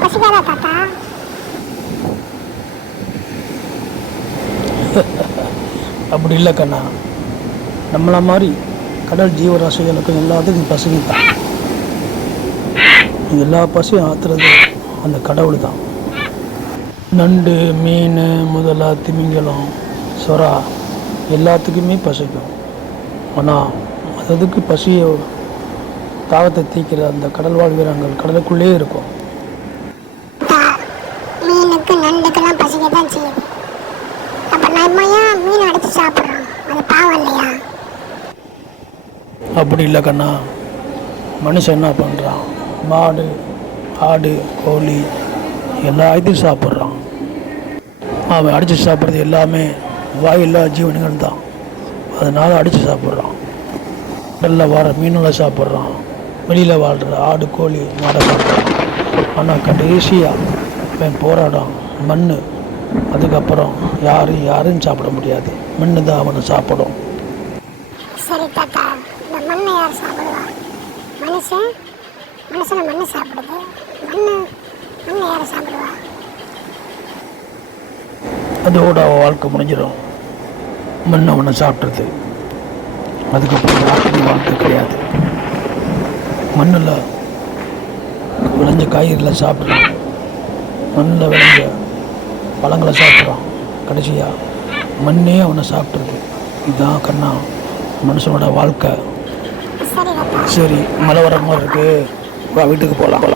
பசிக்காதா தாத்தா? அப்படி இல்லை கண்ணா. நம்மள மாதிரி கடல் ஜீவராசிகளுக்கும் எல்லாத்துக்கும் பசிங்க தான் எல்லா பசியும் ஆத்துறது அந்த கடவுள் தான் நண்டு மீன் முதலா திமிங்கலம் சுறா எல்லாத்துக்குமே பசிக்கும். ஆனால் அதுக்கு பசியை தாகத்தை தீக்கிற அந்த கடல் வாழ் வீரங்கள் கடலுக்குள்ளே இருக்கும். மீனுக்கு நண்டுக்கெல்லாம் பசிக்க தான் செய்யுது. அப்போ நம்ம ஏன் மீன் அடித்து சாப்பிட்றோம்? அது பாவம் இல்லையா? அப்படி இல்லை கண்ணா. மனுஷன் என்ன பண்ணுறான் மாடு ஆடு கோழி எல்லா இதையும் சாப்பிட்றான். அவன் அடித்து சாப்பிட்றது எல்லாமே வாயில்லா ஜீவன்கள் தான். அதனால் அடித்து சாப்பிட்றான். கடலில் வர மீன்களை சாப்பிட்றான். வெளியில் வாழ்கிற ஆடு கோழி மாடை சாப்பிட்றான் ஆனால் கடைசியாக அவன் போராடம் மண் அதுக்கப்புறம் யாரும் யாரும் சாப்பிட முடியாது. மண்ணு தான் அவனை சாப்பிடும். சரி தாத்தா இந்த மண்ணை யார் சாப்பிடுவா? மனுஷன்? மனுஷனை மண்ணு சாப்பிடுது. மண்ணு மண்ணை யார் சாப்பிடுவா? அதோட அவன் வாழ்க்கை முடிஞ்சிடும். மண் அவனை சாப்பிட்றது அதுக்கப்புறம் வாழ்க்கை கிடையாது. மண்ணில் விளைஞ்ச காய்கறிகளை சாப்பிட்றான் மண்ணில் விளைஞ்ச பழங்களை சாப்பிட்றான் கடைசியாக மண்ணே அவனை சாப்பிட்றது இதுதான் கண்ணா மனுஷனோட வாழ்க்கை. சரி மழை வர மாதிரி இருக்கு. வா வீட்டுக்கு போகலாம்